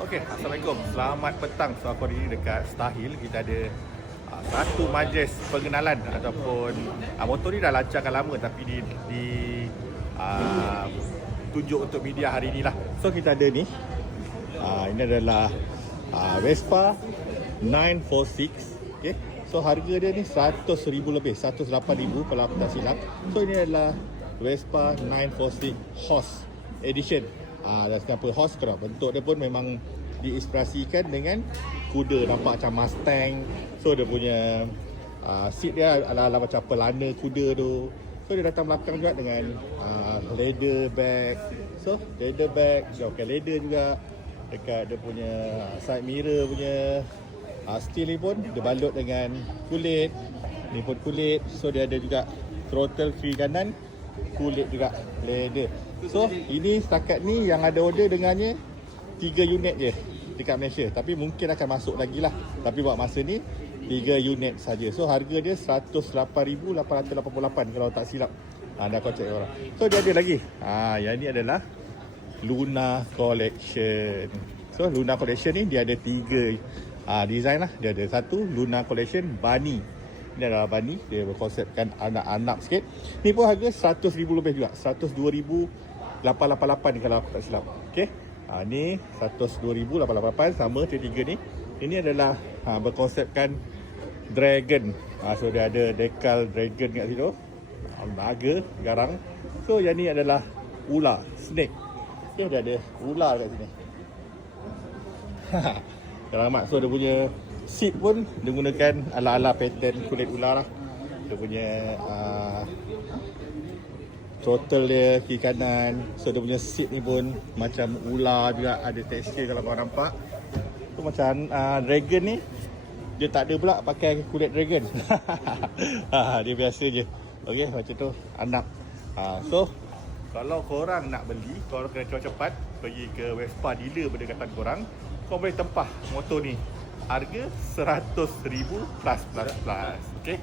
Okey, Assalamualaikum. Selamat petang. So aku hari ni dekat Starhill. Kita ada satu majlis pengenalan ataupun motor ni dah lancarkan lama tapi di tunjuk untuk media hari ni lah. So kita ada ni. Ini adalah Vespa 946. Okey. So harga dia ni 100,000 lebih, 108,000 kalau aku tak silap. So ini adalah Vespa 946 Horse Edition. Dan kenapa horse? Kerana bentuk dia pun memang diinspirasikan dengan kuda, nampak macam Mustang. So dia punya seat dia ala-ala macam pelana kuda tu. So dia datang belakang juga dengan leather bag. So leather bag, okay, leather juga. Dekat dia punya side mirror punya steel ni pun dia balut dengan kulit. Ni pun kulit. So dia ada juga throttle kiri kanan, kulit juga, leather. So ini setakat ni yang ada order dengannya 3 unit je dekat Malaysia. Tapi mungkin akan masuk lagi lah. Tapi buat masa ni 3 unit saja. So harga dia 108,888 kalau tak silap. Dah kau check orang. So dia ada lagi. Yang ni adalah Luna Collection. So Luna Collection ni dia ada 3 design lah. Dia ada satu Luna Collection Bunny. Ini adalah Bunny. Dia berkonsepkan anak-anak sikit. Ni pun harga 100,000 lebih juga. 102,888 ni kalau aku tak silap. Okay. Ni 102,888 sama tiga ni. Ini adalah berkonsepkan dragon. So dia ada decal dragon kat situ. Naga, garang. So yang ni adalah ular, snake. Okay, dia ada ular kat sini. Selamat. So dia punya seat pun dia gunakan ala-ala pattern kulit ular lah. Dia punya throttle dia kiri kanan. So dia punya seat ni pun macam ular juga, ada tekstur kalau korang nampak. Tu macam dragon ni dia tak ada pula pakai kulit dragon. Dia biasa je. Okey, macam tu anak. So kalau korang nak beli, korang kena cepat pergi ke Vespa dealer berdekatan korang. Korang boleh tempah motor ni. Harga 100,000 plus. Okey.